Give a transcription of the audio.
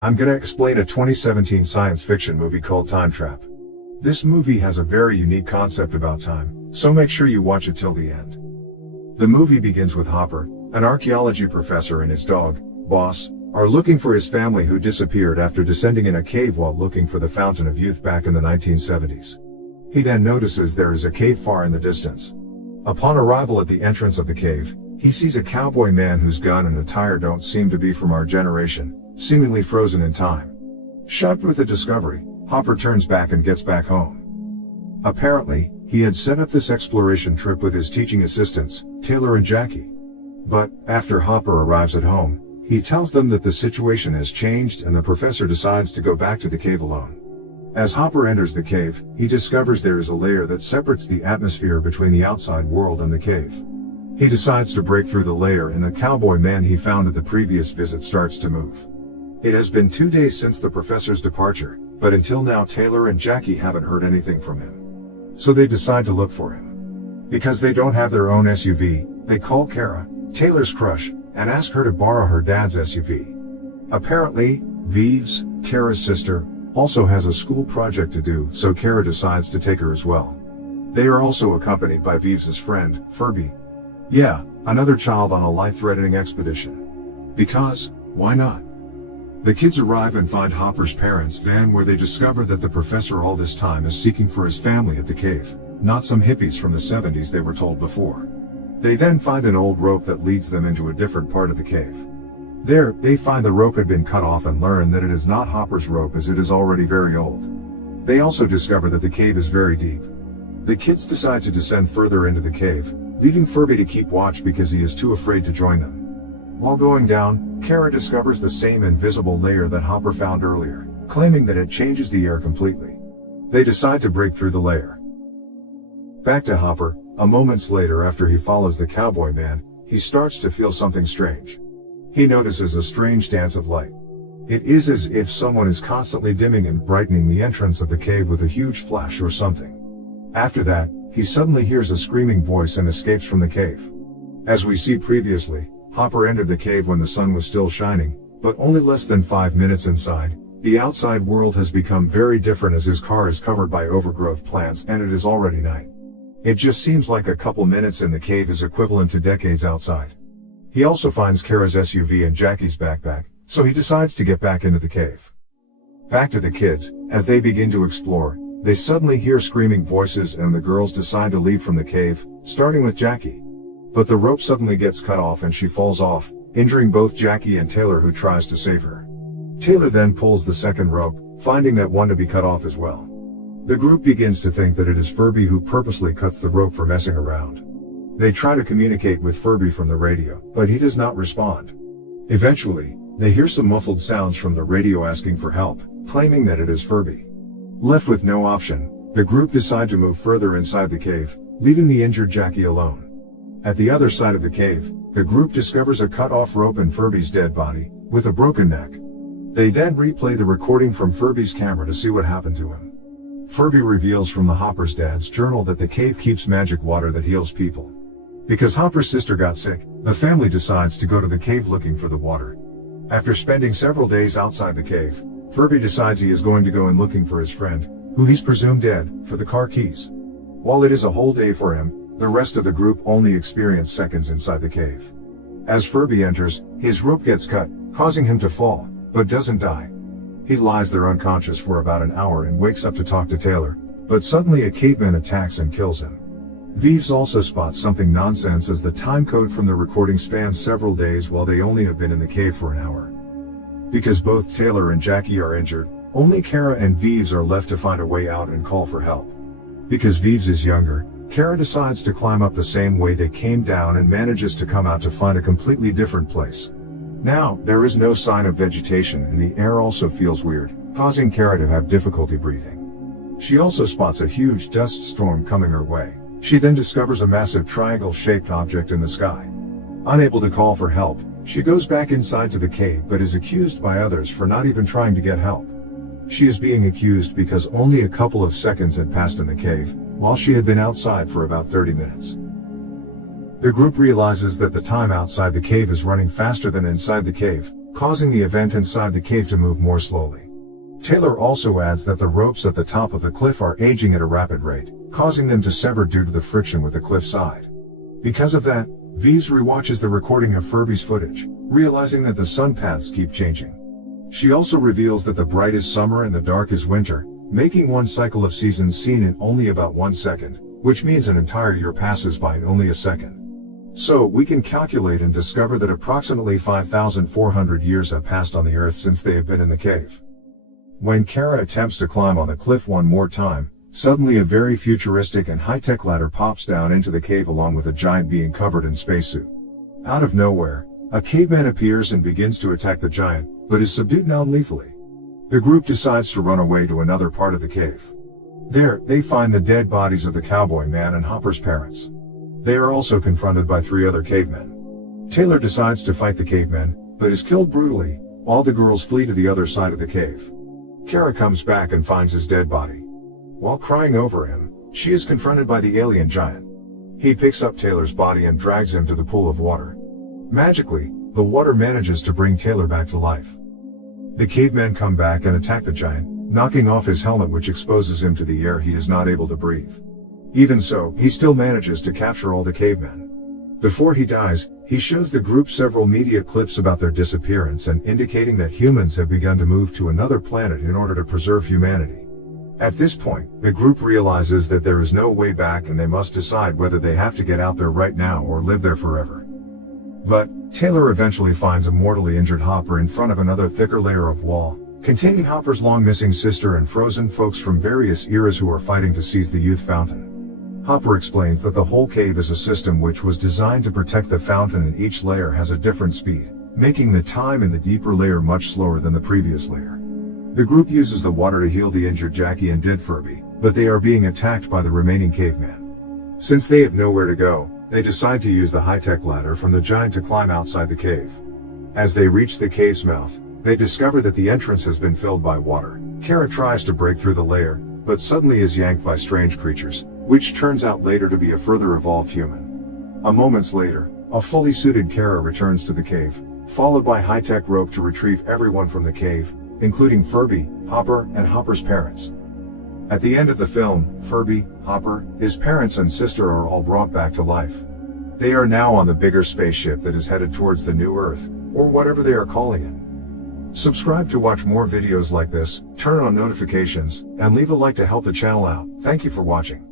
I'm gonna explain a 2017 science fiction movie called Time Trap. This movie has a very unique concept about time, so make sure you watch it till the end. The movie begins with Hopper, an archaeology professor, and his dog, Boss, are looking for his family who disappeared after descending in a cave while looking for the Fountain of Youth back in the 1970s. He then notices there is a cave far in the distance. Upon arrival at the entrance of the cave, he sees a cowboy man whose gun and attire don't seem to be from our generation, seemingly frozen in time. Shocked with the discovery, Hopper turns back and gets back home. Apparently, he had set up this exploration trip with his teaching assistants, Taylor and Jackie. But, after Hopper arrives at home, he tells them that the situation has changed and the professor decides to go back to the cave alone. As Hopper enters the cave, he discovers there is a layer that separates the atmosphere between the outside world and the cave. He decides to break through the layer and the cowboy man he found at the previous visit starts to move. It has been 2 days since the professor's departure, but until now Taylor and Jackie haven't heard anything from him. So they decide to look for him. Because they don't have their own SUV, they call Kara, Taylor's crush, and ask her to borrow her dad's SUV. Apparently, Vives, Kara's sister, also has a school project to do, so Kara decides to take her as well. They are also accompanied by Vives' friend, Furby. Yeah, another child on a life-threatening expedition. Because, why not? The kids arrive and find Hopper's parents' van where they discover that the professor all this time is seeking for his family at the cave, not some hippies from the 70s they were told before. They then find an old rope that leads them into a different part of the cave. There, they find the rope had been cut off and learn that it is not Hopper's rope as it is already very old. They also discover that the cave is very deep. The kids decide to descend further into the cave, leaving Furby to keep watch because he is too afraid to join them. While going down, Kara discovers the same invisible layer that Hopper found earlier, claiming that it changes the air completely. They decide to break through the layer. Back to Hopper, a moments later after he follows the cowboy man, he starts to feel something strange. He notices a strange dance of light. It is as if someone is constantly dimming and brightening the entrance of the cave with a huge flash or something. After that, he suddenly hears a screaming voice and escapes from the cave. As we see previously, Hopper entered the cave when the sun was still shining, but only less than 5 minutes inside. The outside world has become very different as his car is covered by overgrowth plants and it is already night. It just seems like a couple minutes in the cave is equivalent to decades outside. He also finds Kara's SUV and Jackie's backpack, so he decides to get back into the cave. Back to the kids, as they begin to explore, they suddenly hear screaming voices and the girls decide to leave from the cave, starting with Jackie. But the rope suddenly gets cut off and she falls off, injuring both Jackie and Taylor who tries to save her. Taylor then pulls the second rope, finding that one to be cut off as well. The group begins to think that it is Furby who purposely cuts the rope for messing around. They try to communicate with Furby from the radio, but he does not respond. Eventually, they hear some muffled sounds from the radio asking for help, claiming that it is Furby. Left with no option, the group decide to move further inside the cave, leaving the injured Jackie alone. At the other side of the cave, the group discovers a cut-off rope and Furby's dead body, with a broken neck. They then replay the recording from Furby's camera to see what happened to him. Furby reveals from the Hopper's dad's journal that the cave keeps magic water that heals people. Because Hopper's sister got sick, the family decides to go to the cave looking for the water. After spending several days outside the cave, Furby decides he is going to go in looking for his friend, who he's presumed dead, for the car keys. While it is a whole day for him, the rest of the group only experience seconds inside the cave. As Furby enters, his rope gets cut, causing him to fall, but doesn't die. He lies there unconscious for about an hour and wakes up to talk to Taylor, but suddenly a caveman attacks and kills him. Vives also spots something nonsense as the time code from the recording spans several days while they only have been in the cave for an hour. Because both Taylor and Jackie are injured, only Kara and Vives are left to find a way out and call for help. Because Vives is younger, Kara decides to climb up the same way they came down and manages to come out to find a completely different place. Now, there is no sign of vegetation and the air also feels weird, causing Kara to have difficulty breathing. She also spots a huge dust storm coming her way. She then discovers a massive triangle-shaped object in the sky. Unable to call for help, she goes back inside to the cave but is accused by others for not even trying to get help. She is being accused because only a couple of seconds had passed in the cave, while she had been outside for about 30 minutes. The group realizes that the time outside the cave is running faster than inside the cave, causing the event inside the cave to move more slowly. Taylor also adds that the ropes at the top of the cliff are aging at a rapid rate, causing them to sever due to the friction with the cliff side. Because of that, Vives rewatches the recording of Furby's footage, realizing that the sun paths keep changing. She also reveals that the bright is summer and the dark is winter, making one cycle of seasons seen in only about 1 second, which means an entire year passes by in only a second. So, we can calculate and discover that approximately 5,400 years have passed on the Earth since they have been in the cave. When Kara attempts to climb on the cliff one more time, suddenly a very futuristic and high-tech ladder pops down into the cave along with a giant being covered in spacesuit. Out of nowhere, a caveman appears and begins to attack the giant, but is subdued non-lethally. The group decides to run away to another part of the cave. There, they find the dead bodies of the cowboy man and Hopper's parents. They are also confronted by 3 other cavemen. Taylor decides to fight the cavemen, but is killed brutally, while the girls flee to the other side of the cave. Kara comes back and finds his dead body. While crying over him, she is confronted by the alien giant. He picks up Taylor's body and drags him to the pool of water. Magically, the water manages to bring Taylor back to life. The cavemen come back and attack the giant, knocking off his helmet, which exposes him to the air he is not able to breathe. Even so, he still manages to capture all the cavemen. Before he dies, he shows the group several media clips about their disappearance and indicating that humans have begun to move to another planet in order to preserve humanity. At this point, the group realizes that there is no way back and they must decide whether they have to get out there right now or live there forever. But, Taylor eventually finds a mortally injured Hopper in front of another thicker layer of wall, containing Hopper's long-missing sister and frozen folks from various eras who are fighting to seize the youth fountain. Hopper explains that the whole cave is a system which was designed to protect the fountain, and each layer has a different speed, making the time in the deeper layer much slower than the previous layer. The group uses the water to heal the injured Jackie and dead Furby, but they are being attacked by the remaining cavemen. Since they have nowhere to go, they decide to use the high-tech ladder from the giant to climb outside the cave. As they reach the cave's mouth, they discover that the entrance has been filled by water. Kara tries to break through the layer, but suddenly is yanked by strange creatures, which turns out later to be a further evolved human. A moments later, a fully suited Kara returns to the cave, followed by high-tech rope to retrieve everyone from the cave, including Furby, Hopper, and Hopper's parents. At the end of the film, Furby, Hopper, his parents and sister are all brought back to life. They are now on the bigger spaceship that is headed towards the new Earth, or whatever they are calling it. Subscribe to watch more videos like this, turn on notifications, and leave a like to help the channel out. Thank you for watching.